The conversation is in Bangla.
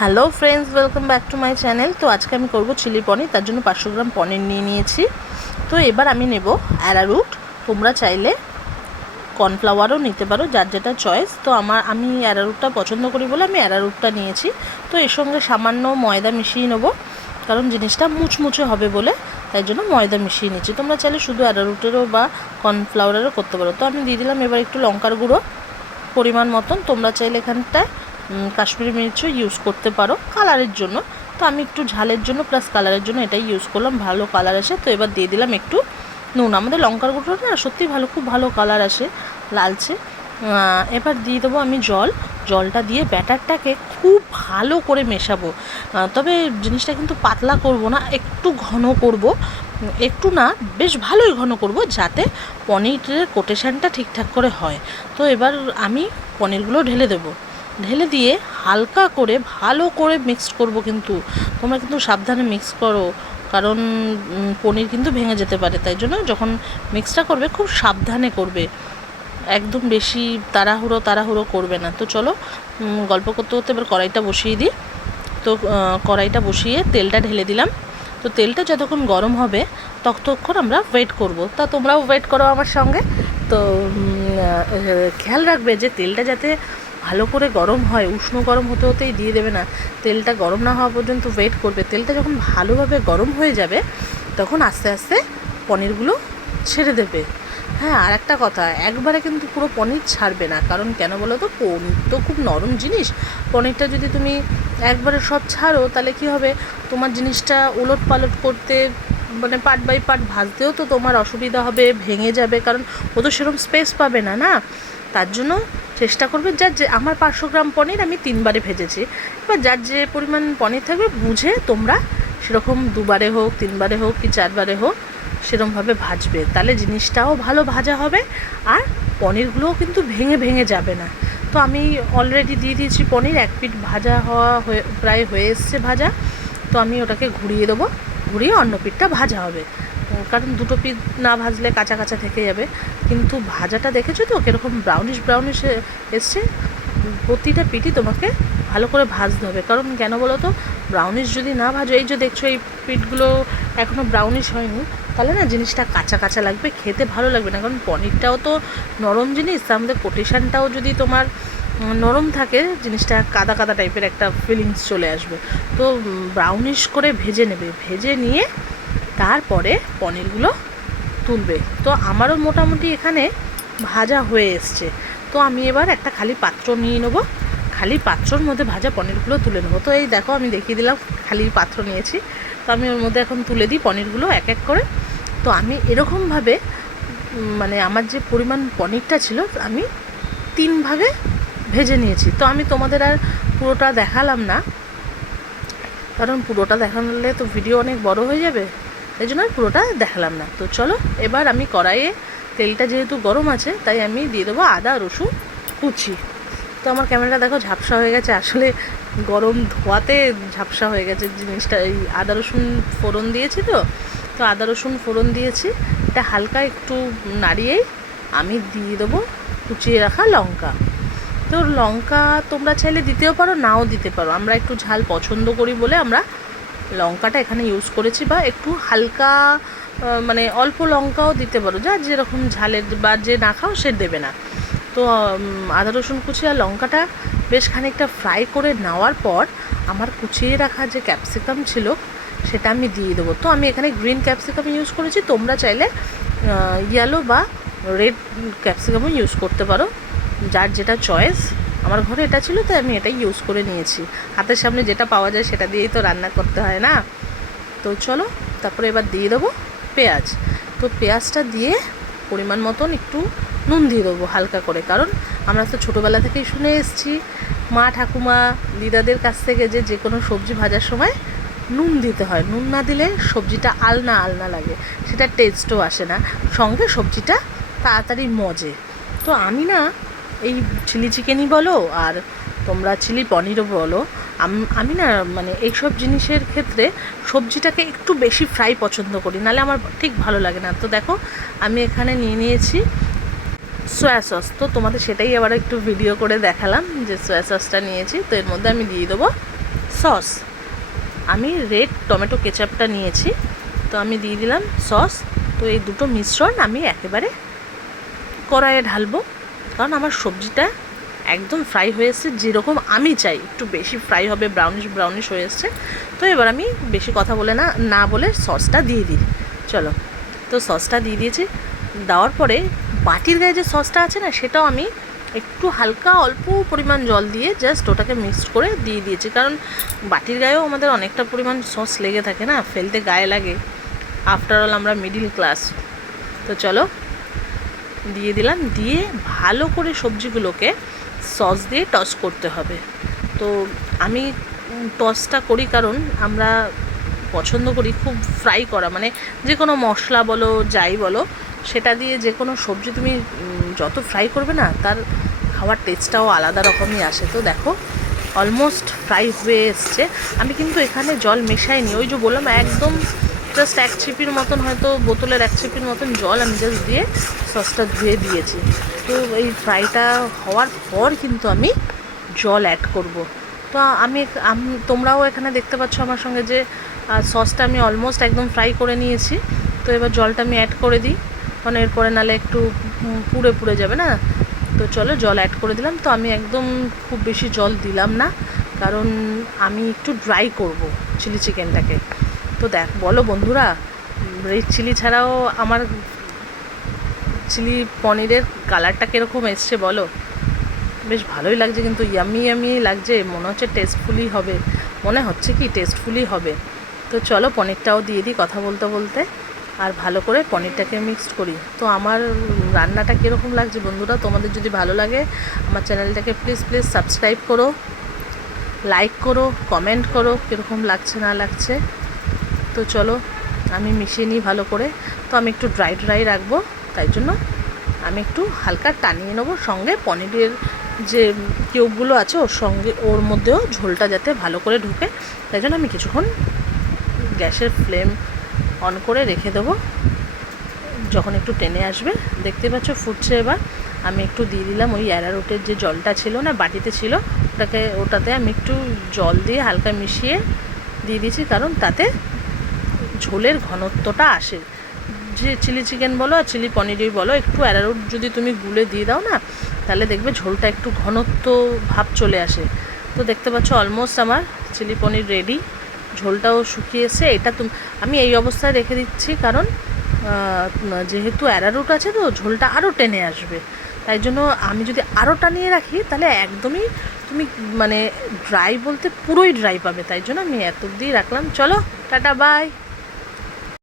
Hello friends, welcome back to my channel. তো আজকে আমি করব চিলি পনির। তার জন্য 500 গ্রাম পনির নিয়ে নিয়েছি। তো এবার আমি নেব অ্যারারুট। তোমরা চাইলে কর্নফ্লাওয়ারও নিতে পারো, যার যেটা চয়েস। তো আমি অ্যারারুটটা পছন্দ করি বলে আমি অ্যারারুটটা নিয়েছি। তো এর সঙ্গে সামান্য ময়দা মিশিয়ে নেব, কারণ জিনিসটা মুচমুচে হবে বলে, তাই জন্য ময়দা মিশিয়ে নিচ্ছি। তোমরা চাইলে শুধু অ্যারারুটেরও বা কর্নফ্লাওয়ারেরও করতে পারো। তো আমি দিয়ে দিলাম এবার একটু লঙ্কার গুঁড়ো পরিমাণ মতন। তোমরা চাইলে এখানটায় কাশ্মীরি মির্চও ইউজ করতে পারো কালারের জন্য। তো আমি একটু ঝালের জন্য প্লাস কালারের জন্য এটাই ইউজ করলাম, ভালো কালার আসে। তো এবার দিয়ে দিলাম একটু নুন। আমাদের লঙ্কার গুঁড়োটা না সত্যি ভালো, খুব ভালো কালার আসে লালচে। এবার দিয়ে দেবো আমি জলটা দিয়ে ব্যাটারটাকে খুব ভালো করে মেশাবো। তবে জিনিসটা কিন্তু পাতলা করব না, একটু ঘন করব। একটু না, বেশ ভালোই ঘন করব, যাতে পনিরের কোটেশনটা ঠিকঠাক করে হয়। তো এবার আমি পনিরগুলো ঢেলে দিয়ে হালকা করে ভালো করে মিক্সড করব। কিন্তু তোমরা কিন্তু সাবধানে মিক্স করো, কারণ পনির কিন্তু ভেঙে যেতে পারে। তাই জন্য যখন মিক্সটা করবে খুব সাবধানে করবে, একদম বেশি তাড়াহুড়ো করবে না। তো চলো, গল্প করতে করতে এবার কড়াইটা বসিয়ে দিই। তো কড়াইটা বসিয়ে তেলটা ঢেলে দিলাম। তো তেলটা যতক্ষণ গরম হবে ততক্ষণ আমরা ওয়েট করব। তা তোমরাও ওয়েট করো আমার সঙ্গে। তো খেয়াল রাখবে যে তেলটা যাতে ভালো করে গরম হয়, উষ্ণ গরম হতে হতেই দিয়ে দেবে না। তেলটা গরম না হওয়া পর্যন্ত ওয়েট করবে। তেলটা যখন ভালোভাবে গরম হয়ে যাবে তখন আস্তে আস্তে পনিরগুলো ছেড়ে দেবে। হ্যাঁ, আর একটা কথা, একবারে কিন্তু পুরো পনির ছাড়বে না। কারণ কেন বলো তো, পনির তো খুব নরম জিনিস। পনিরটা যদি তুমি একবারে সব ছাড়ো তাহলে কি হবে, তোমার জিনিসটা ওলট পালট করতে, মানে পার্ট বাই পার্ট ভাজতেও তো তোমার অসুবিধা হবে, ভেঙে যাবে। কারণ ও তো সেরকম স্পেস পাবে না, না? তার জন্য চেষ্টা করবে, যার যে আমার 500 গ্রাম পনির আমি 3বারে ভেজেছি। এবার যার যে পরিমাণ পনির থাকবে বুঝে তোমরা সেরকম 2বারে হোক, 3বারে হোক কি 4বারে হোক সেরকমভাবে ভাজবে। তাহলে জিনিসটাও ভালো ভাজা হবে আর পনিরগুলোও কিন্তু ভেঙে যাবে না। তো আমি অলরেডি দিয়ে দিয়েছি পনির, এক পিঠ ভাজা প্রায় হয়ে এসছে ভাজা। তো আমি ওটাকে ঘুরিয়ে দেবো, ঘুরিয়ে অন্য পিঠটা ভাজা হবে। কারণ দুটো পিঠ না ভাজলে কাঁচা কাঁচা থেকে যাবে। কিন্তু ভাজাটা দেখেছো তো কীরকম ব্রাউনিশ এসছে। প্রতিটা পিঠই তোমাকে ভালো করে ভাজতে হবে। কারণ কেন বলো তো, ব্রাউনিশ যদি না ভাজো, এই যে দেখছো এই পিঠগুলো এখনও ব্রাউনিশ হয়নি, তাহলে না জিনিসটা কাঁচা কাঁচা লাগবে, খেতে ভালো লাগবে না। কারণ পনিরটাও তো নরম জিনিস, তার মধ্যে কোটেশনটাও যদি তোমার নরম থাকে, জিনিসটা কাদা কাদা টাইপের একটা ফিলিংস চলে আসবে। তো ব্রাউনিশ করে ভেজে নেবে, ভেজে নিয়ে তারপরে পনিরগুলো তুলবে। তো আমারও মোটামুটি এখানে ভাজা হয়ে এসছে। তো আমি এবার একটা খালি পাত্র নিয়ে নেবো, খালি পাত্রর মধ্যে ভাজা পনিরগুলো তুলে নেবো। তো এই দেখো, আমি দেখিয়ে দিলাম খালি পাত্র নিয়েছি। তো আমি ওর মধ্যে এখন তুলে দিই পনিরগুলো এক এক করে। তো আমি এরকমভাবে, মানে আমার যে পরিমাণ পনিরটা ছিল আমি 3 ভাগে ভেজে নিয়েছি। তো আমি তোমাদের আর পুরোটা দেখালাম না, কারণ পুরোটা দেখালে তো ভিডিও অনেক বড় হয়ে যাবে, এই জন্য আর পুরোটা দেখালাম না। তো চলো, এবার আমি কড়াইয়ে তেলটা যেহেতু গরম আছে তাই আমি দিয়ে দেবো আদা রসুন কুচি। তো আমার ক্যামেরাটা দেখো ঝাপসা হয়ে গেছে, আসলে গরম ধোয়াতে ঝাপসা হয়ে গেছে জিনিসটা। এই আদা রসুন ফোড়ন দিয়েছি। তো আদা রসুন ফোড়ন দিয়েছি, এটা হালকা একটু নাড়িয়েই আমি দিয়ে দেবো কুচিয়ে রাখা লঙ্কা। তো লঙ্কা তোমরা চাইলে দিতেও পারো, নাও দিতে পারো। আমরা একটু ঝাল পছন্দ করি বলে আমরা লঙ্কাটা এখানে ইউজ করেছি। বা একটু হালকা, মানে অল্প লঙ্কাও দিতে পারো, যার যেরকম ঝালের, বা যে না খাও সে দেবে না। তো আদা রসুন কুচি আর লঙ্কাটা বেশ খানিকটা ফ্রাই করে নেওয়ার পর আমার কুচিয়ে রাখা যে ক্যাপসিকাম ছিল সেটা আমি দিয়ে দেবো। তো আমি এখানে গ্রিন ক্যাপসিকাম ইউজ করেছি, তোমরা চাইলে ইয়েলো বা রেড ক্যাপসিকামও ইউজ করতে পারো, যার যেটা চয়েস। আমার ঘরে এটা ছিল তাই আমি এটাই ইউজ করে নিয়েছি। হাতের সামনে যেটা পাওয়া যায় সেটা দিয়েই তো রান্না করতে হয়, না? তো চলো, তারপরে এবার দিয়ে দেবো পেঁয়াজ। তো পেঁয়াজটা দিয়ে পরিমাণ মতন একটু নুন দিয়ে দেবো হালকা করে। কারণ আমরা তো ছোটোবেলা থেকেই শুনে এসেছি মা ঠাকুমা দিদাদের কাছ থেকে, যে কোনো সবজি ভাজার সময় নুন দিতে হয়। নুন না দিলে সবজিটা আলনা আলনা লাগে, সেটা টেস্টও আসে না, সঙ্গে সবজিটা তাড়াতাড়ি মজে। তো আমি না, এই চিলি চিকেনই বলো আর তোমরা চিলি পনিরও বলো, আমি না, মানে এইসব জিনিসের ক্ষেত্রে সবজিটাকে একটু বেশি ফ্রাই পছন্দ করি, নাহলে আমার ঠিক ভালো লাগে না। তো দেখো, আমি এখানে নিয়ে নিয়েছি সয়া সস। তো তোমাদের সেটাই আবার একটু ভিডিও করে দেখালাম যে সয়া সসটা নিয়েছি। তো এর মধ্যে আমি দিয়ে দেবো সস, আমি রেড টমেটো কেচাপটা নিয়েছি, তো আমি দিয়ে দিলাম সস। তো এই দুটো মিশ্রণ আমি একেবারে কড়াইয়ে ঢালবো, কারণ আমার সবজিটা একদম ফ্রাই হয়ে এসছে, যেরকম আমি চাই, একটু বেশি ফ্রাই হবে, ব্রাউনিশ ব্রাউনিশ হয়ে এসছে। তো এবার আমি বেশি কথা বলে না বলে সসটা দিয়ে দিই। চলো, তো সসটা দিয়ে দিয়েছি। দেওয়ার পরে বাটির গায়ে যে সসটা আছে না, সেটাও আমি একটু হালকা অল্প পরিমাণ জল দিয়ে জাস্ট ওটাকে মিক্সড করে দিয়ে দিয়েছি, কারণ বাটির গায়েও আমাদের অনেকটা পরিমাণ সস লেগে থাকে না, ফেলতে গায়ে লাগে। আফটার অল আমরা মিডিল ক্লাস। তো চলো, দিয়ে দিলাম, দিয়ে ভালো করে সবজিগুলোকে সস দিয়ে টস করতে হবে। তো আমি টসটা করি কারণ আমরা পছন্দ করি খুব ফ্রাই করা, মানে যে কোনো মশলা বলো যাই বলো, সেটা দিয়ে যে কোনো সবজি তুমি যত ফ্রাই করবে না, তার খাওয়ার টেস্টটাও আলাদা রকমই আসে। তো দেখো অলমোস্ট ফ্রাই হয়ে এসছে। আমি কিন্তু এখানে জল মেশাইনি, ওই যে বললাম একদম জাস্ট এক ছিপির মতন, হয়তো বোতলের এক ছিপির মতন জল আমি জাস্ট দিয়ে সসটা ধুয়ে দিয়েছি। তো এই ফ্রাইটা হওয়ার পর কিন্তু আমি জল অ্যাড করব। তো আমি তোমরাও এখানে দেখতে পাচ্ছ আমার সঙ্গে যে সসটা আমি অলমোস্ট একদম ফ্রাই করে নিয়েছি। তো এবার জলটা আমি অ্যাড করে দিই, কারণ এরপরে নাহলে একটু পুড়ে পুড়ে যাবে না। তো চলো, জল অ্যাড করে দিলাম। তো আমি একদম খুব বেশি জল দিলাম না, কারণ আমি একটু ড্রাই করব চিলি চিকেনটাকে। তো বলো বন্ধুরা, রেড চিলি ছাড়াও আমার চিলি পনিরের কালারটা কীরকম এসছে বলো? বেশ ভালোই লাগছে, কিন্তু ইয়ামি ইয়ামি লাগছে, মনে হচ্ছে টেস্টফুলি হবে, মনে হচ্ছে কি টেস্টফুলি হবে। তো চলো পনিরটাও দিয়ে দিই কথা বলতে বলতে, আর ভালো করে পনিরটাকে মিক্সড করি। তো আমার রান্নাটা কীরকম লাগছে বন্ধুরা, তোমাদের যদি ভালো লাগে আমার চ্যানেলটাকে প্লিজ প্লিজ সাবস্ক্রাইব করো, লাইক করো, কমেন্ট করো কীরকম লাগছে না লাগছে। তো চলো আমি মিশিয়ে নিই ভালো করে। তো আমি একটু ড্রাই ড্রাই রাখবো, তাই জন্য আমি একটু হালকা টানিয়ে নেবো, সঙ্গে পনিরের যে কিউবগুলো আছে ওর মধ্যেও ঝোলটা যাতে ভালো করে ঢুকে, তাই জন্য আমি কিছুক্ষণ গ্যাসের ফ্লেম অন করে রেখে দেবো। যখন একটু টেনে আসবে, দেখতে পাচ্ছ ফুটছে, এবার আমি একটু দিয়ে দিলাম ওই অ্যারারুটের যে জলটা ছিল না, বাটিতে ছিল, ওটাতে আমি একটু জল দিয়ে হালকা মিশিয়ে দিয়ে দিয়েছি, কারণ তাতে ঝোলের ঘনত্বটা আসে। যে চিলি চিকেন বলো আর চিলি পনিরই বলো, একটু অ্যারারুট যদি তুমি গুলে দিয়ে দাও না, তাহলে দেখবে ঝোলটা একটু ঘনত্ব ভাব চলে আসে। তো দেখতে পাচ্ছ অলমোস্ট আমার চিলি পনির রেডি, ঝোলটাও শুকিয়ে এসে। এটা আমি এই অবস্থায় রেখে দিচ্ছি, কারণ যেহেতু অ্যারারুট আছে তো ঝোলটা আরও টেনে আসবে, তাই জন্য আমি যদি আরও টানিয়ে রাখি তাহলে একদমই তুমি মানে ড্রাই বলতে পুরোই ড্রাই পাবে, তাই জন্য আমি এত অবধি রাখলাম। চলো টাটা বাই।